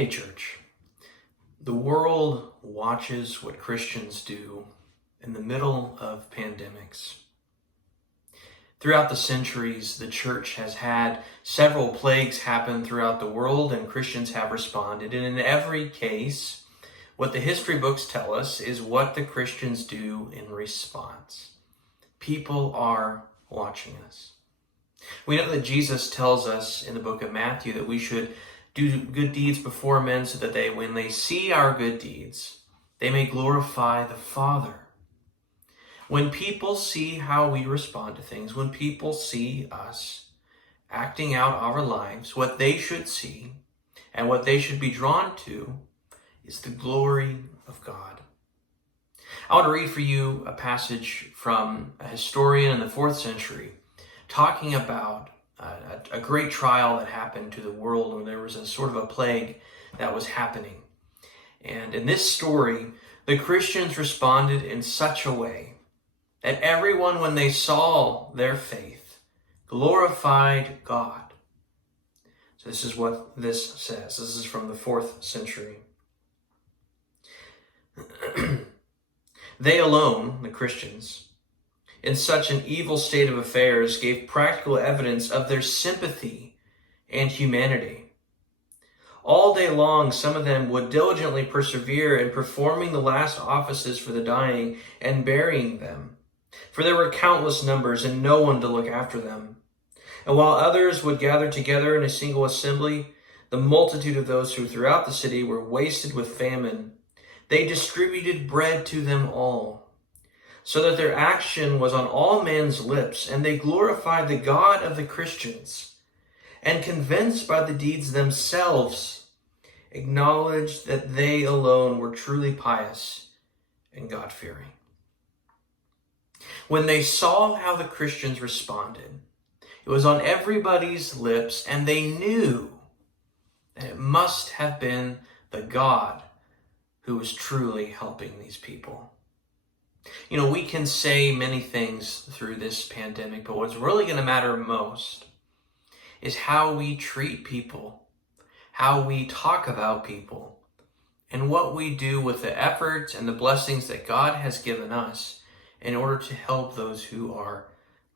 Hey, church. The world watches what Christians do in the middle of pandemics. Throughout the centuries, the church has had several plagues happen throughout the world, and Christians have responded. And in every case, what the history books tell us is what the Christians do in response. People are watching us. We know that Jesus tells us in the book of Matthew that we should do good deeds before men so that when they see our good deeds, they may glorify the Father. When people see how we respond to things, when people see us acting out our lives, what they should see and what they should be drawn to is the glory of God. I want to read for you a passage from a historian in the 4th century talking about a great trial that happened to the world when there was a sort of a plague that was happening. And in this story, the Christians responded in such a way that everyone, when they saw their faith, glorified God. So this is what this says. This is from the 4th century. They alone, the Christians, in such an evil state of affairs, gave practical evidence of their sympathy and humanity. All day long, some of them would diligently persevere in performing the last offices for the dying and burying them, for there were countless numbers and no one to look after them. And while others would gather together in a single assembly, the multitude of those who throughout the city were wasted with famine, they distributed bread to them all, so that their action was on all men's lips, and they glorified the God of the Christians, and convinced by the deeds themselves, acknowledged that they alone were truly pious and God-fearing. When they saw how the Christians responded, it was on everybody's lips, and they knew that it must have been the God who was truly helping these people. You know, we can say many things through this pandemic, but what's really going to matter most is how we treat people, how we talk about people, and what we do with the efforts and the blessings that God has given us in order to help those who are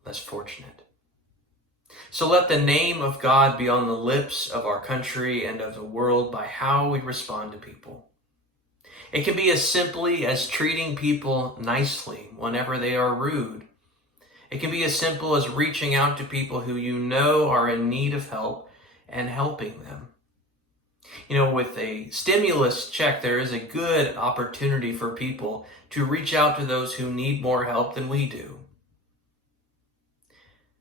less fortunate. So let the name of God be on the lips of our country and of the world by how we respond to people. It can be as simply as treating people nicely whenever they are rude. It can be as simple as reaching out to people who you know are in need of help and helping them. You know, with a stimulus check, there is a good opportunity for people to reach out to those who need more help than we do.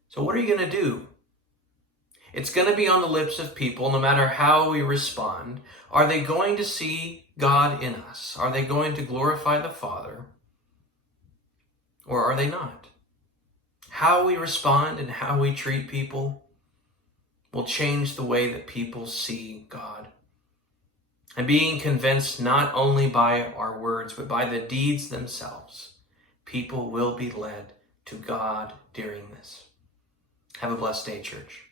So what are you going to do? It's going to be on the lips of people no matter how we respond. Are they going to see God in us? Are they going to glorify the Father? Or are they not? How we respond and how we treat people will change the way that people see God. And being convinced not only by our words, but by the deeds themselves, people will be led to God during this. Have a blessed day, church.